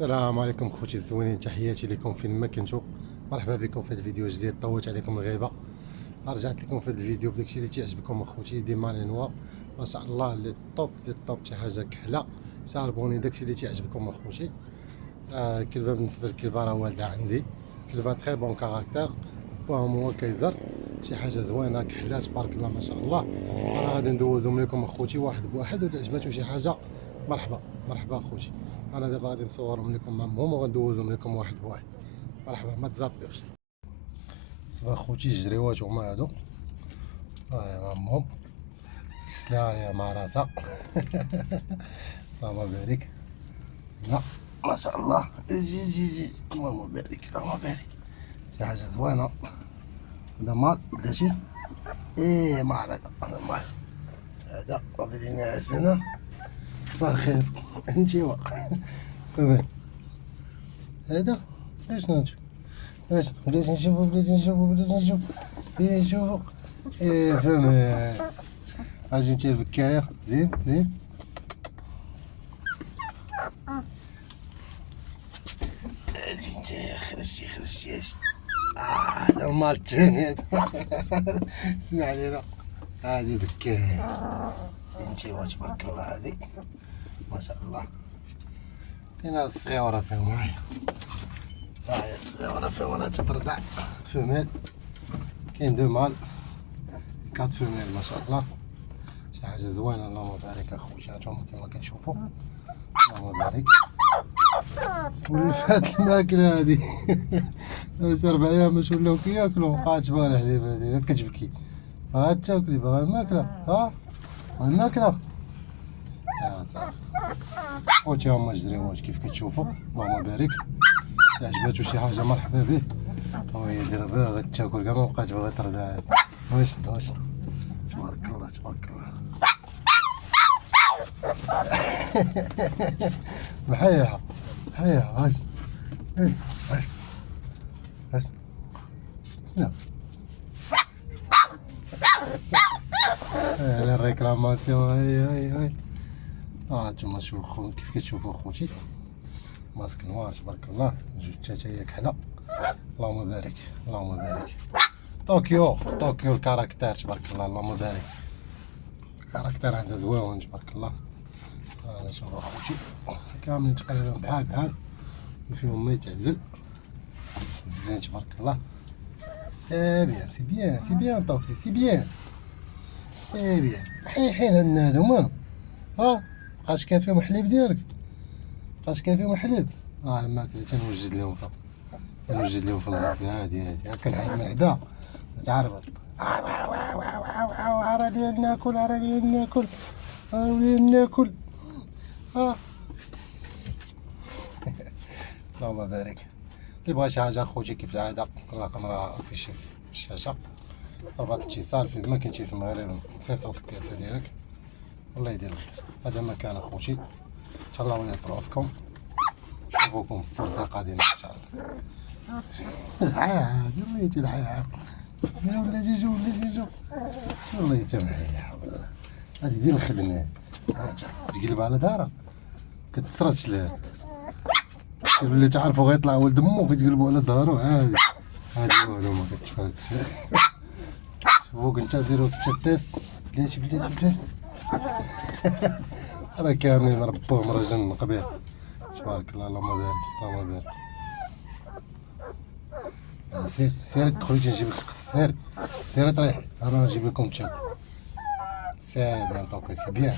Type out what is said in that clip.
السلام عليكم خوتي الزوينين، تحياتي لكم فين ما كنتو. مرحبا بكم في هذا الفيديو جديد. طولت عليكم الغيبه، رجعت لكم في هذا الفيديو بداكشي اللي تيعجبكم اخوتي. دي مالينوا ما شاء الله لي طوب دي طوب، شي حاجه كحله شاربوني. داكشي اللي تيعجبكم اخوتي. كلبه بالنسبه للكلبه راه والده عندي، كلبه تري بون كاركتير، بوهم هو كيزر، شي حاجه زوينه كحله تبارك الله ما شاء الله. انا غادي ندوزهم لكم اخوتي واحد بواحد، ولا عجباتو شي حاجه مرحبا مرحبا اخوتي. انا دابا غادي نصورهم لكم معهم وغندوزهم لكم واحد بواحد. مرحبا ما تزربوش. صباح خوتي الجريوات هما هادو، ها امهم سلام يا مع راسها. اللهم بارك. لا ما شاء الله، جي جي جي، اللهم بارك اللهم بارك. شي حاجه زوينه. هذا مال بلاتي، ايه مال هذا مال، هذا غادي نعس هنا. صباح الخير انتيوا. فهمت هذا اش نشوف، اش بلاتي نشوفو بلاتي نشوفو بلاتي نشوف، ايه شوفو، ايه فهمت. اجي انت البكايه زين زين. اجي انت خرجتي اش، هذا المال الثاني هذا. اسمع لينا، هذه بكايه انت تبارك الله، هذه ما شاء الله. كاين هاد الصغيره فيهم، هاهي هاهي الصغيره فيهم راه تترضع، فهمت. كاين دو مال كات فيميل ما شاء الله، شي حاجه زوينه. اللهم بارك اخوتي، هانتوما كيما كتشوفوا اللهم بارك. ولفات الماكله هادي. دابا 4 ايام باش ولاو كياكلو، مابقاتش باغا الحليب هادي، كتبكي باغا تاكلي، باغا الماكله، ها الماكله. صافي خوتي هما الجريوات كيف كتشوفوا اللهم بارك. عجباتو شي حاجه مرحبا به، وهي دايره باغا تاكل كاع مابقات باغا ترضع. واش تبارك الله تبارك الله. بحيها بحيها، هاش هاش هاش شنو على الريكلاماسيون. هاي هانتوما شوفوا كيف كتشوفوا خوتي، ماسك نوار تبارك الله، جوج تاتايا كحله اللهم بارك اللهم بارك. طوكيو الكاركتير تبارك الله اللهم بارك. الكاركتير عندها زوين تبارك الله. هذا شوف اخوتي كاملين تقريبا بحال فيهم ما يتعزل، زين تبارك الله. بيان سي بيان طوكيو سي بيان سي بيان. حين هادو مالهم، ها بقاش كافيهم الحليب ديالك، بقاش كافيهم الحليب. الماكله تنوجد لهم فوق، نوجد لهم في الماكله هادي كنحيد من حدا تعرف. راني ناكل راني ناكل راني ناكل. اللهم بارك. اللي بغى شي حاجه خوتي كيف العاده الرقم راه في الشاشه، رابط اتصال فين ما كنتي في المغرب صيفط البياسه ديالك. الله يدير الخير. هذا مكان اخوتي، تهلاو لي في راسكم، نشوفوكم في فرصه قادمه ان شاء الله. الحياه وليتي الحياه يا ولادي، جو ولادي جو والله يتمحي. هادي ديال الخدمه، تقلب على دارها كتسرطش ليه، اللي تعرفوا غيطلع ولد امو كتقلبوا على ظهرو عادي. هادي والو ما كتفاكش. شوفوك انت ديروا التيست بلاتي راه كاملين ربوهم راه قبيح تبارك الله اللهم بارك اللهم بارك. سير دخلي تنجيب لك القص، سير طريح انا نجيب لكم تاكل. سي بيان طوكي سي بيان.